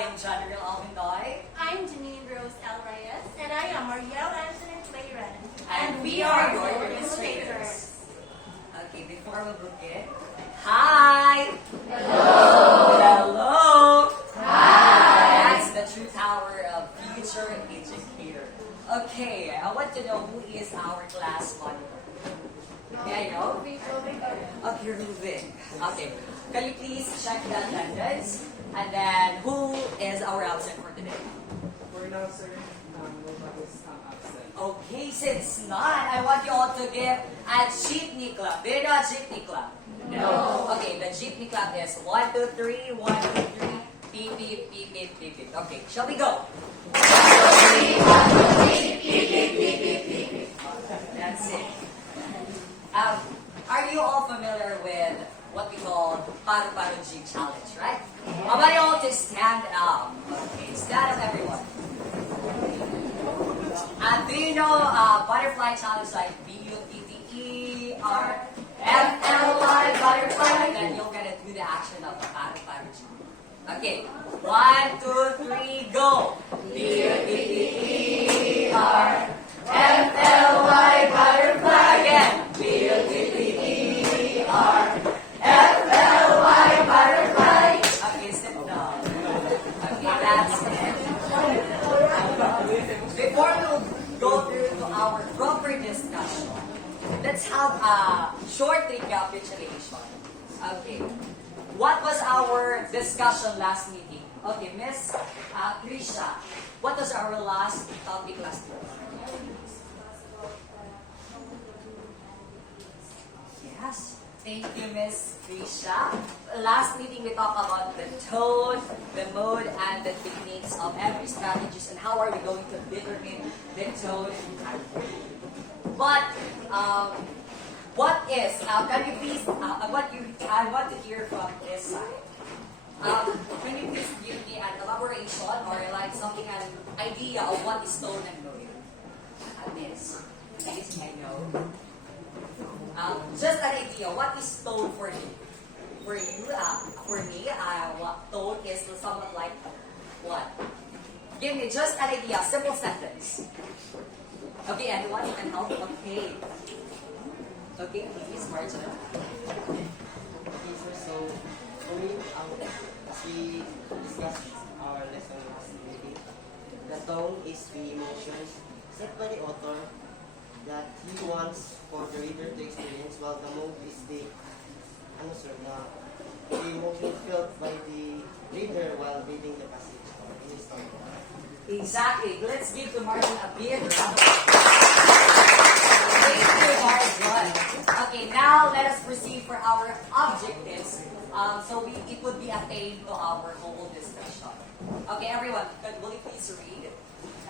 I am BENDOY. I'm Janene Rose L. Reyes. And I am MARIEL LEYRAN. And we are your administrators. Okay, before we begin, hi! Hello! Hello! Hi! That's the true power of future educator. Okay, I want to know who is our class monitor. May I know? Okay, Ruben. Okay. Can you please check the attendance? And then, who is our absent for today? For now, sir, nobody's absent. Okay, since not, I want you all to give a jeepney clap. Do you know a jeepney clap? No. Okay, the jeepney clap is 1, 2, 3, 1, 2, 3, beep, beep, beep, beep, beep, beep. Okay, shall we go? 1, 2, 3, 1, 2, 3, beep, beep, beep, beep, beep, beep. That's it. Are you all familiar with what we call Paru-Paru Jeep Challenge, right? I want you all to stand up. Okay, stand up everyone. And do you know butterfly challenge like BUTTERFLY butterfly? And then you're gonna do the action of the Paru-Paru Jeep. Okay, 1, 2, 3, go! BUTTERFLY butterfly again. BUTTERFLY butterfly. Okay, sit down. Okay, that's it. Before we go through to our proper discussion, let's have a short recapitulation. Okay, what was our discussion last meeting? Okay, Miss Krisha, what was our last topic last week? Yes. Thank you, Miss Krisha. Last meeting, we talked about the tone, the mode, and the techniques of every strategist and how are we going to determine the tone. But, what is, can you please, I want to hear from this side. Can you please give me an elaboration or like something, an idea of what is tone and mode? Miss, I guess I know. Just an idea, what is tone for you? For you, for me, tone is somewhat like what? Give me just an idea, simple sentence. Okay, anyone who can help? Okay. Okay, please, Martin. Okay, sir, so for me, as we discussed our lesson last meeting, the tone is the emotions set by the author that he wants for the reader to experience, while the mode is the emotion felt by the reader while reading the passage in his story. Exactly. Let's give to Martin a big round. Thank you, Martin. Okay, now let us proceed for our objectives. It would be attained to our whole discussion. Okay, everyone, will you please read?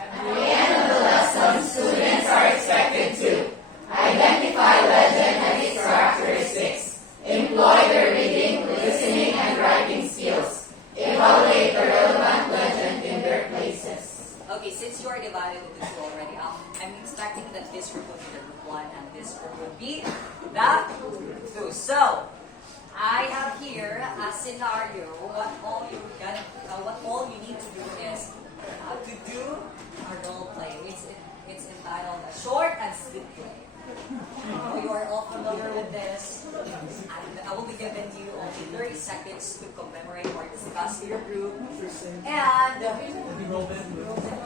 At the end of the lesson, students are expected to identify legend and its characteristics, employ their reading, listening, and writing skills, evaluate the relevant legend in their places. Okay, since you are divided into two already, I'm expecting that this group would be the group 1 and this group would be the 2. So, I have here a scenario. What all you need to do is to do a role play. It's entitled a short and sweet play. You are all familiar with this. And I will be giving you only 30 seconds to commemorate or discuss your group. And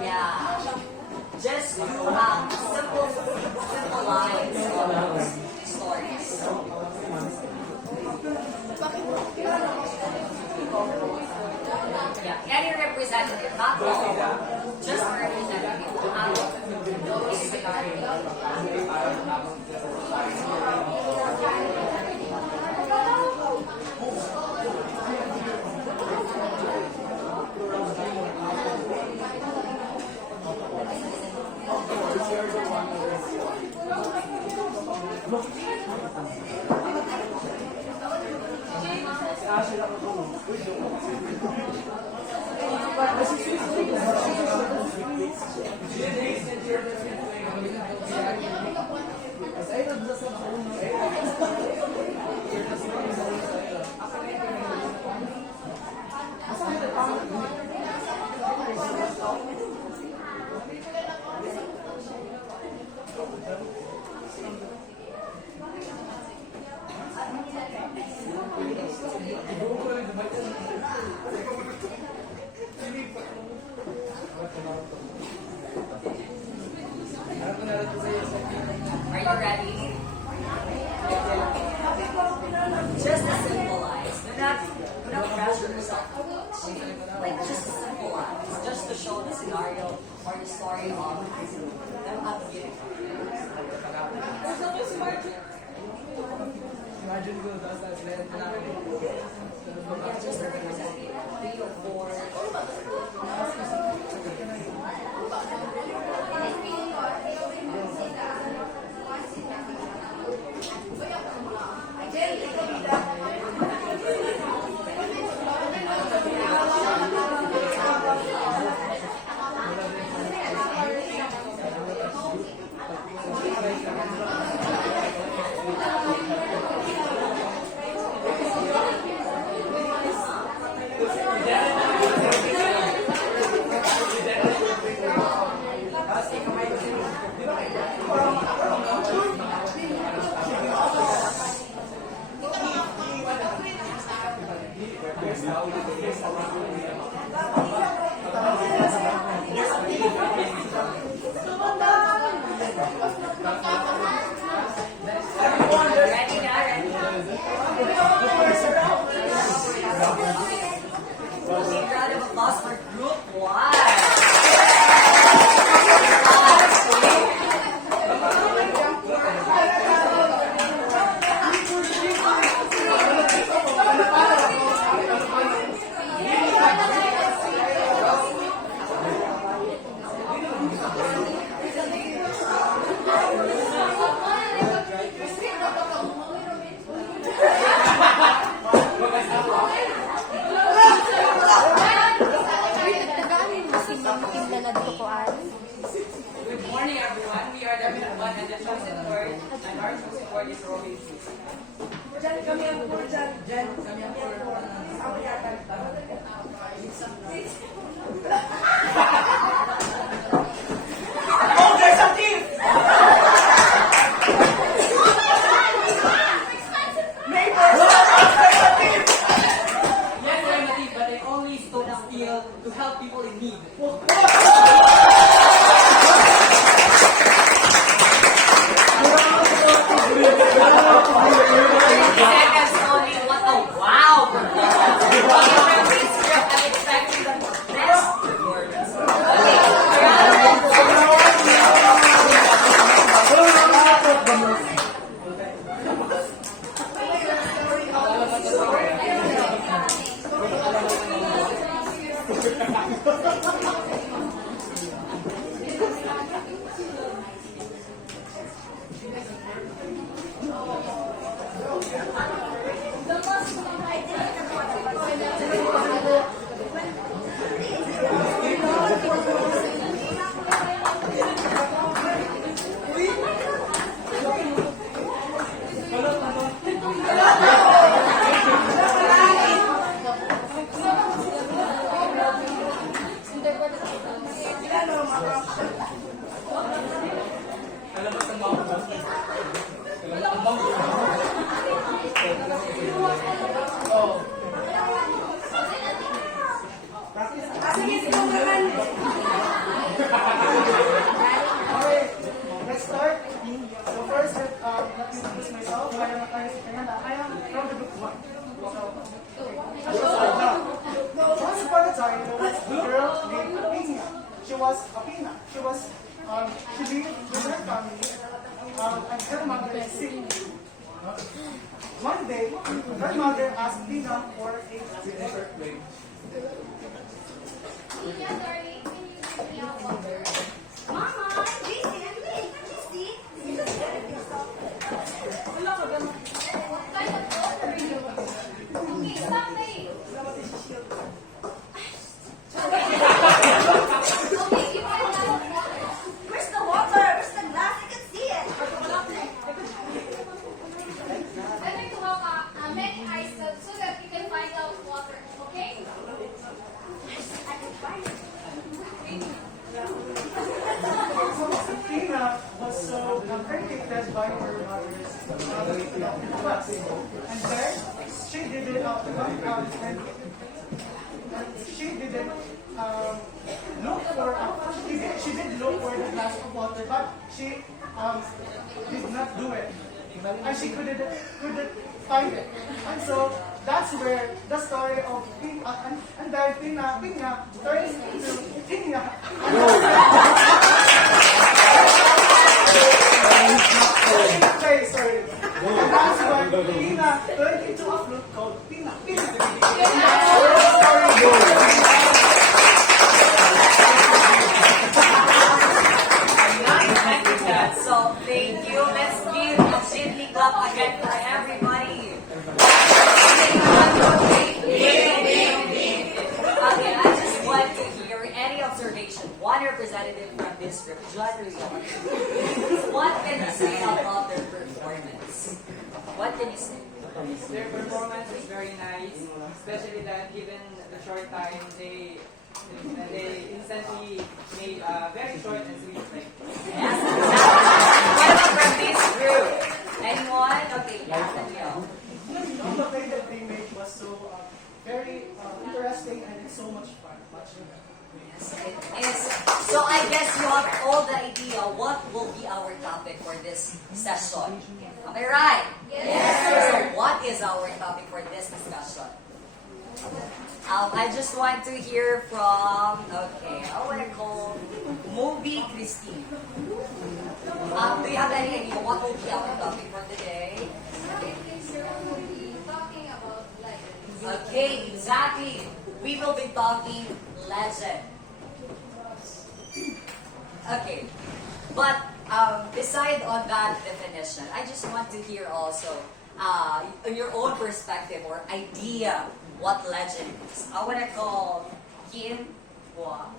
yeah, just do simple lines of stories. Yeah, any representative, not all, just a representative. Just the representative, 3 or 4. Ready na, ready na. Round of applause for group 1. Good morning, everyone. We are the group 1 and the chosen word, and our chosen word is Rohit. Yes, I'm a thief, but I only stole steal to help people in need. Seconds only. What a wow! I'm expecting the best words. Let's start. So first, let me introduce myself. I am from the group 1. Once upon a time, there was a girl named Pina. She was a Pina. She lived with her family, and her mother is sick. One day, her mother asked Pina for a visit. Mama, Jason, wait, can't you see? This is very difficult. What kind of water are you? Okay, stop playing. Okay, give me a glass of water. Where's the water? Where's the glass? I can see it. I'd like to have many ice so that you can find out water, okay? I can find it. Tina was so irritated by her mother's request. And then she didn't she did look for the glass of water, but she did not do it. And she couldn't find it. And so that's where the story of Tina and then Tina turns into Tina. Sorry. And that's why Tina turned into a flute called Pina. So thank you. Let's give a chimney clap again for everybody. Okay, I just want to hear any observation. One representative from this group, John. What can you say about their performance? What can you say? Their performance is very nice, especially that given the short time, they instantly made a very short and sweet thing. Yes. What about from this group? Anyone? Okay, yeah, Danielle. The play that they made was so very interesting and it's so much fun watching them. Yes, it is. So I guess you have all the idea what will be our topic for this session. Am I right? Yes, sir. So what is our topic for this discussion? I just want to hear from, okay, I want to call Movie Christine. Do you have any idea what will be our topic for today? Talking about legends. Okay, exactly. We will be talking legend. Okay, but beside on that definition, I just want to hear also your own perspective or idea what legend is. I want to call Kim Guan.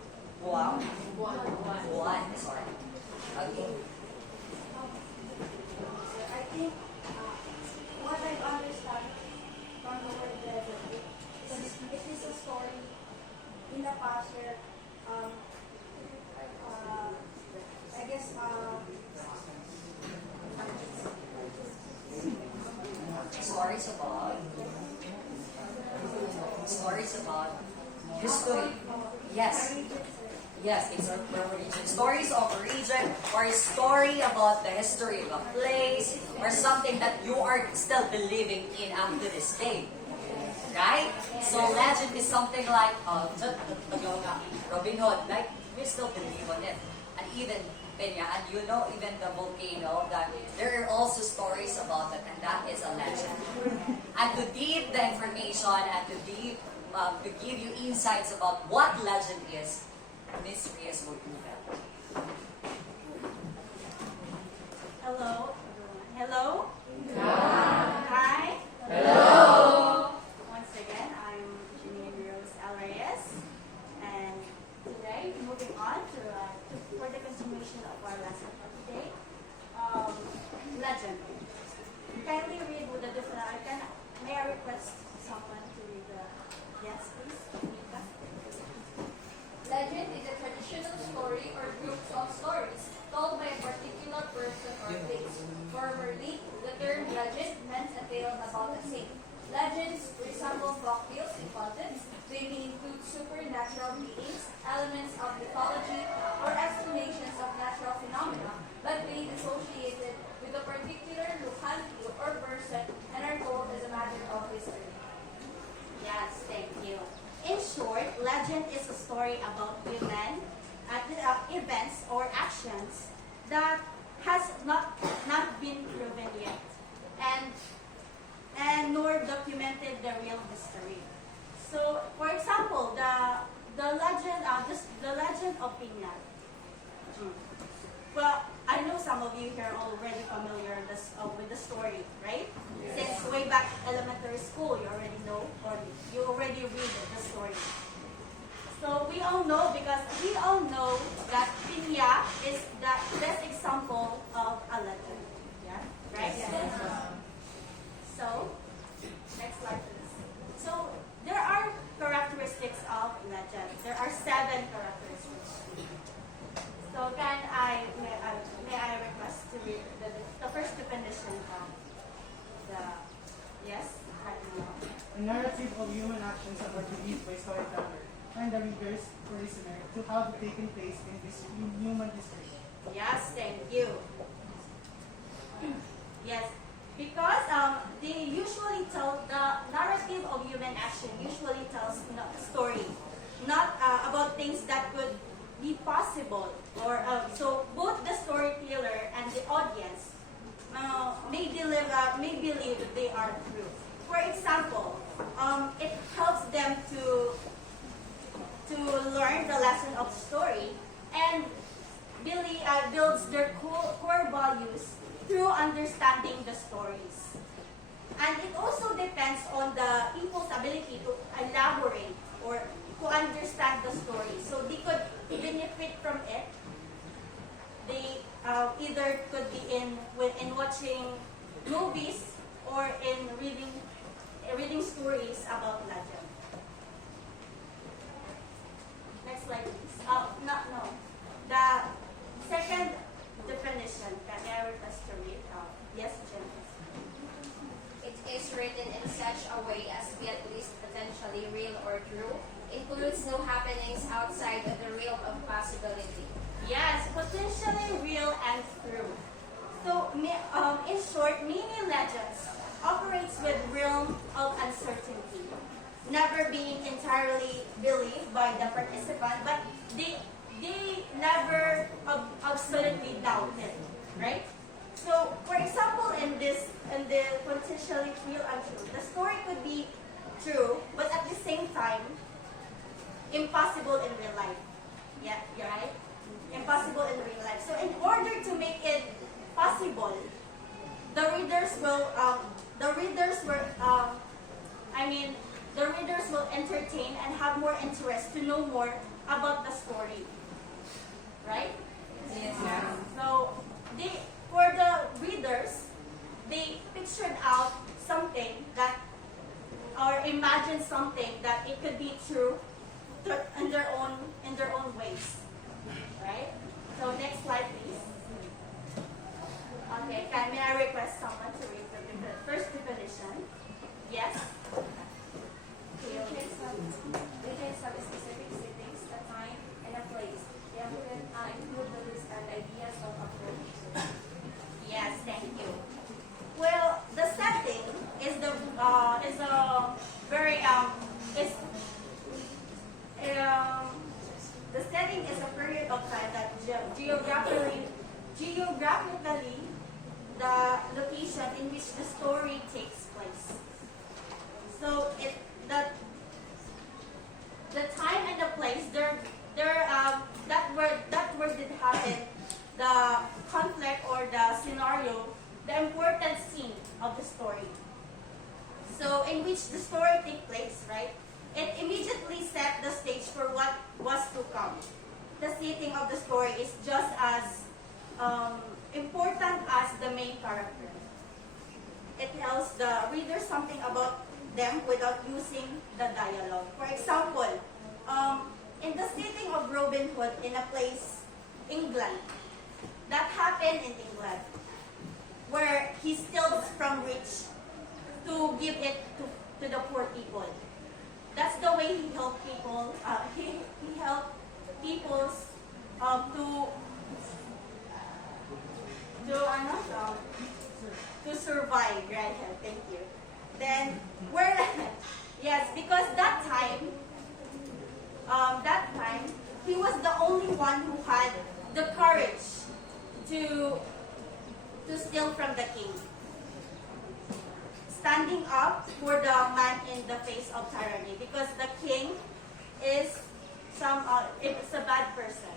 Sorry. Okay. I think what I understand from the word legend is it is a story in the past where I guess stories about history. Yes. Yes, it's a region. Stories of a region or a story about the history of a place or something that you are still believing in up to this day. Right? So legend is something like Robin Hood, like we still believe on it. And even Peña, and you know even the volcano, that there are also stories about it, and that is a legend. And to deep the information and to give you insights about what legend is, Miss Reyes will do that. hello everyone. Hello. Hi. Hello. Once again, I'm Janine Rose L. Reyes, and today moving on to for the continuation of our lesson for today, legend. Kindly read with the different. May I request someone to read the yes, please? Nika? Legend is a traditional story or groups of stories told by a particular person or place. Formerly, the term legend meant a tale about a saint. Legends resemble folktales in content. They may include supernatural beings, elements of mythology, or explanations of natural phenomena, but being associated with a particular locality or person and are told as a matter of history. Yes, thank you. In short, legend is a story about events or actions that has not been proven yet, and nor documented the real history. So, for example, the legend of Piñal. Well, I know some of you here are already familiar with the story, right? Since way back elementary school, you already know, or you already read the story. So we all know that Piña is the best example of a legend. Yeah, right? Yes. So, next slide please. So there are characteristics of legend. There are 7 characteristics. So may I request to read the first definition of the yes? A narrative of human actions that are believed by storyteller and the readers or listener to have taken place in human history. Yes, thank you. Yes, because they usually tell the narrative of human action usually tells story, not about things that could be possible, or so both the storyteller and the audience may believe that they are true. for example, it helps them to learn the lesson of the story and really builds their core values through understanding the stories. And it also depends on the people's ability to elaborate or to understand the story. So they could benefit from it. They either could be in watching movies or in reading stories about legend. Next slide, please. No. The second definition, can I request to read? Yes, Jen. It is written in such a way as to be at least potentially real or true, includes no happenings outside of the realm of possibility. Yes, potentially real and true. So, in short, many legends operates with realm of uncertainty, never being entirely believed by the participant, but they never absolutely doubt it, right? So, for example, in the potentially real and true, the story could be true, but at the same time, impossible in real life. Yeah, you're right. Impossible in real life. So, in order to make it possible, the readers will entertain and have more interest to know more about the story, right? Yes. So, for the readers, they pictured out something that, or imagined something that it could be true in their own ways, right? So next slide, please. Okay, may I request someone to read the first definition? Yes. Legends have specific settings, a time, and a place. They often include beliefs and ideas of a group. Yes, thank you. Well, the setting is the setting is a period of time that geographically the location in which the story takes place. So the time and the place that word did happen, the conflict or the scenario, the important scene of the story. So in which the story takes place, right? It immediately set the stage for what was to come. The setting of the story is just as important as the main character. It tells the reader something about them without using the dialogue. For example, in the setting of Robin Hood in a place, England, that happened in England, where he steals from rich to give it to the poor people. That's the way he helped people. He helped people to survive. Right? Thank you. Then yes, because that time he was the only one who had the courage to steal from the king, standing up for the man in the face of tyranny, because the king is it's a bad person.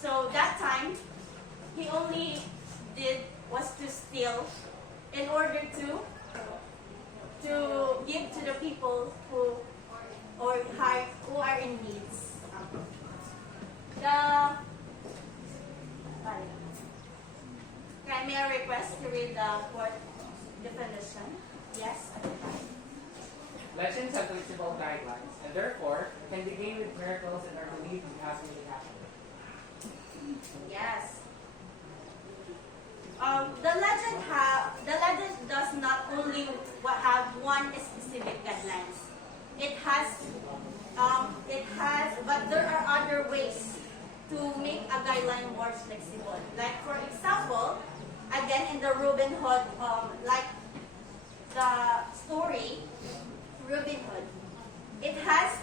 So that time, he only did was to steal in order to give to the people who are in needs. May I request to read the fourth definition? Yes, at the time. Legends have flexible guidelines, and therefore can begin with miracles and are believed to have really happened. Yes. The legend does not only have one specific guidelines. But there are other ways to make a guideline more flexible. Like for example, again in the Robin Hood, like the story Robin Hood, it has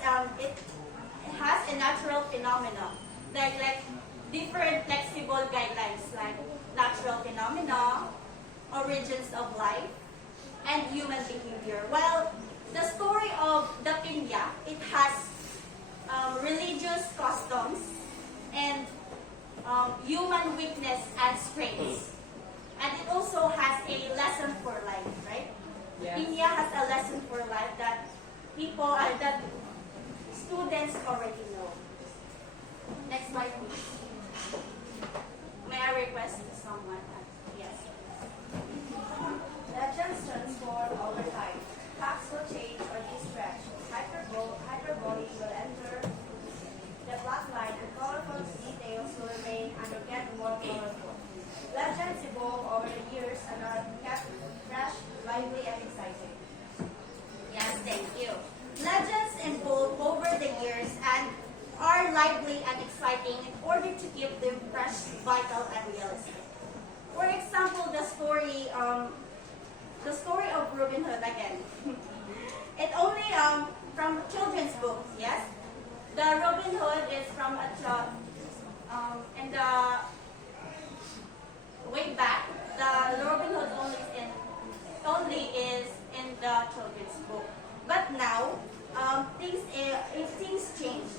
a natural phenomena, like different flexible guidelines, like natural phenomena, origins of life, and human behavior. While the story of the pinya, it has religious customs and human weakness and strengths. And it also has a lesson for life, right? Yes. Pinya has a lesson for life that that students already know. Next slide, please. May I request someone? Yes. Legends transform over time. Facts will change or be stretched. Hyperbole will enter the black line, and colorful details will remain and will get more colorful. Legends evolve over the years and are kept fresh, lively, and exciting. Yes, thank you. Legends evolve over the years and are lively and exciting in order to keep them fresh, vital, and realistic. For example, the story of Robin Hood again. It only from a children's book, yes. The Robin Hood is from a in the way back. The Robin Hood only is in the children's book. But now, if things change,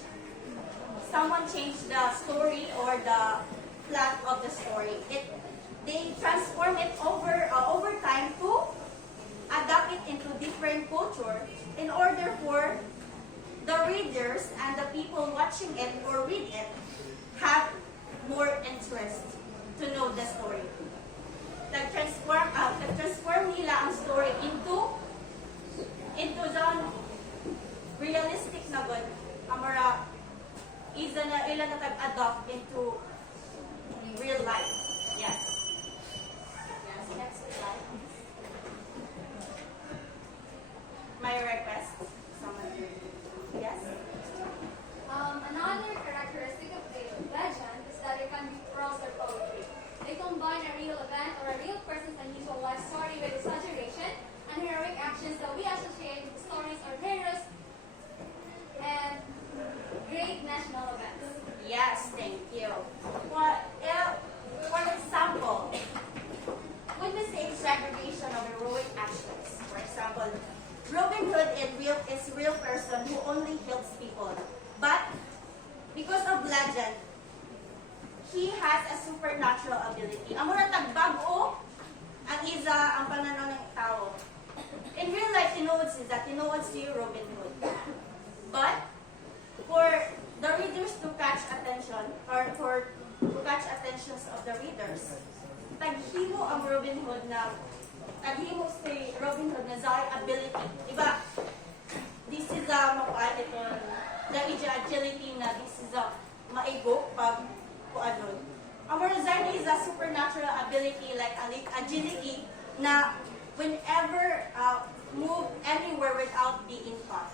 someone changed the story or the plot of the story. They transform it over time to adapt it into different culture in order for the readers and the people watching it or read it have more interest to know the story. Nag-transform nila ang story into the realistic na good. Amara ila na tag-adopt into real life. Yes. Yes, next slide. My request. Someone. Yes. Another characteristic of a legend is that it can be prose or poetry. They combine a real event or a real person's unusual life story with exaggeration and heroic actions that we associate with stories or heroes and great national events. Yes, thank you. For example, when we say exaggeration of heroic actions, for example, Robin Hood is a real person who only helps people. But because of legend, he has a supernatural ability. Ang mura tagbago ang ang pananaw ng tao. In real life, tinuod si Robin Hood. But for the readers to catch attention or to catch attentions of the readers, taghimo ang Robin Hood na taghimo si Robin Hood na Zai ability. Diba? This is a mapaal ito. The agility na this is a maigo pag kuanon. Ang Zai is a supernatural ability like agility na whenever move anywhere without being caught.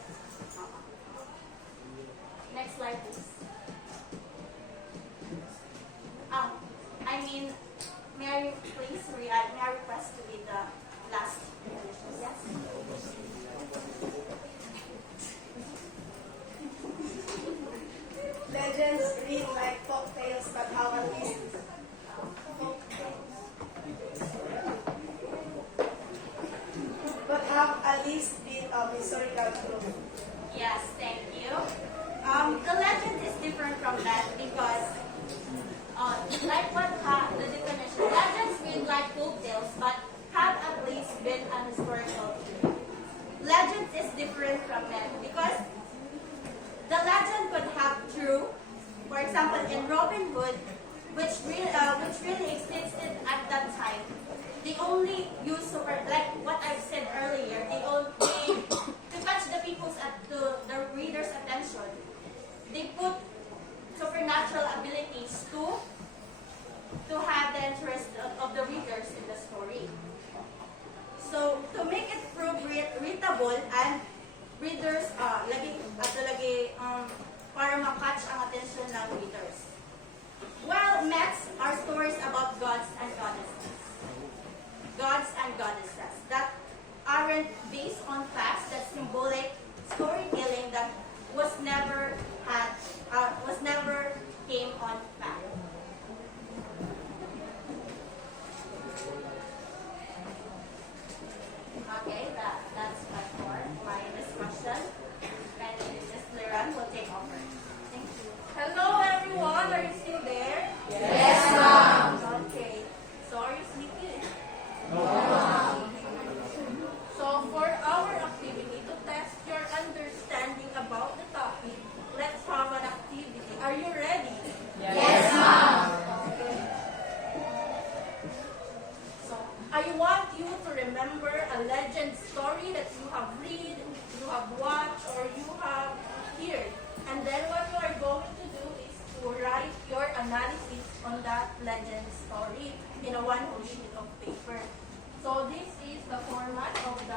Next slide, please. May I please may I request to be the last definition? Yes. Legends read like folk tales but have at least bit of historical truth. Yes, thank you. The legend is different from that because, like what the definition, legends read like folk tales but have at least been an historical truth. Legends is different from that because the legend could have true. For example, in Robin Hood, which really existed at that time, they only use like what I said earlier. To catch the the reader's attention, they put supernatural abilities to have the interest of the readers in the story. So to make it prove readable and readers para ma-catch ang attention ng readers. Well, next are stories about gods and goddesses. Gods and goddesses that aren't based on facts, that symbolic storytelling that was never came on fact. So for our activity to test your understanding about the topic, let's have an activity. Are you ready? Yes, ma'am. So I want you to remember a legend story that you have read, you have watched, or you have heard. And then what you are going to do is to write your analysis on that legend story in a one whole sheet of paper. So this is the format of the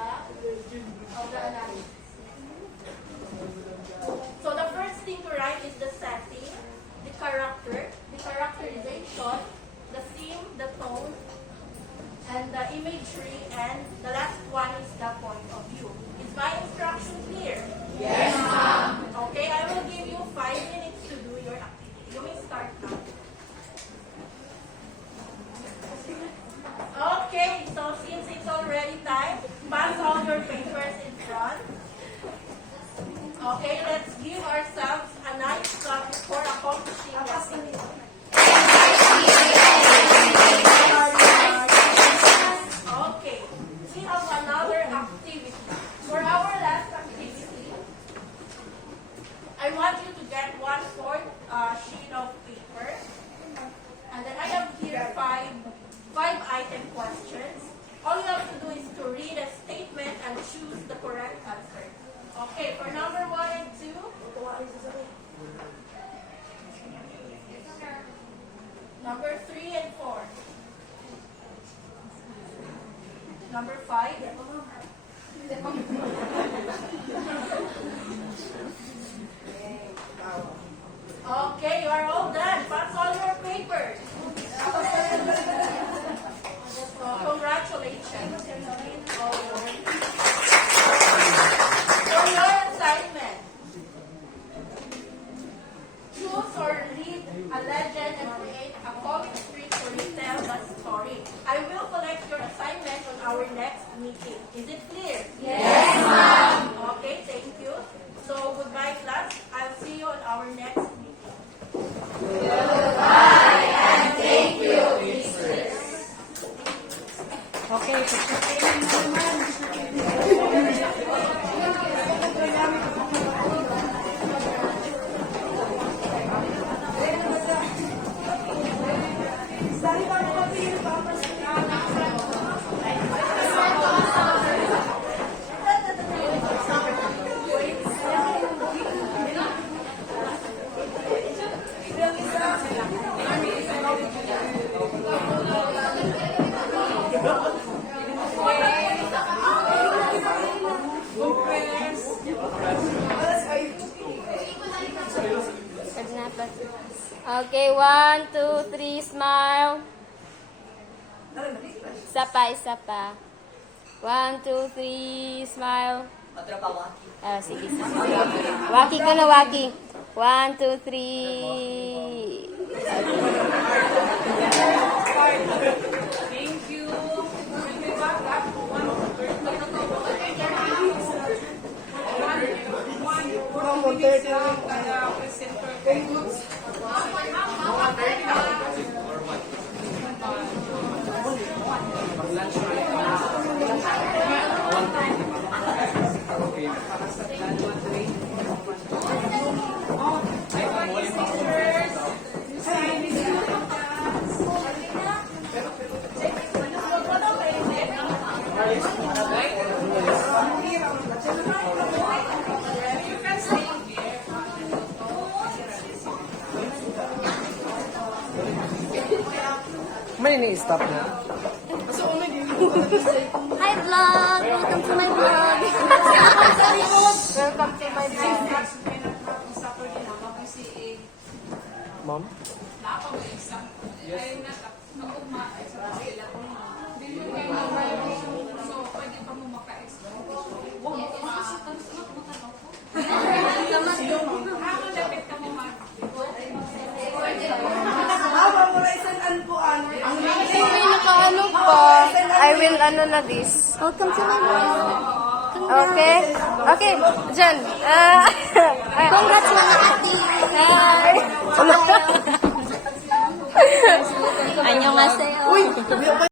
analysis. So the first thing to write is the setting, the character, the characterization, the theme, the tone, and the imagery, and the last one is the point of view. Is my instruction clear? Yes, ma'am. Okay, I will give you 5 minutes to do your activity. You may start now. Okay, so since it's already time, pass all your papers in front. Okay, let's give ourselves a nice clap for accomplishing the activity. Okay, we have another activity. For our last activity, I want you to get 1/4 sheet of paper. And then I have here five item questions. All you have to do is to read a statement and choose the correct answer. Okay, for number 1 and 2, number 3 and 4, number 5, okay, you are all done. Pass all your papers. So, congratulations. For your assignment, choose or read a legend and create a comic strip to retell the story. I will collect your assignment on our next meeting. Is it clear? Yes, ma'am. Okay, thank you. So, goodbye class. I'll see you on our next meeting. Goodbye and thank you, mistress. Okay, 1, 2, 3, smile. Isa pa. 1, 2, 3, smile. Otra pa, Waki. Sige. Waki ka na, Waki. 1, 2, 3. Thank you. Stop na. Hi, vlog! Welcome to my vlog! Welcome to my vlog. Mom? I will na this. Welcome to my vlog. Okay? Okay, Jan. Congrats mga ati. Hi. Annyeonghaseyo.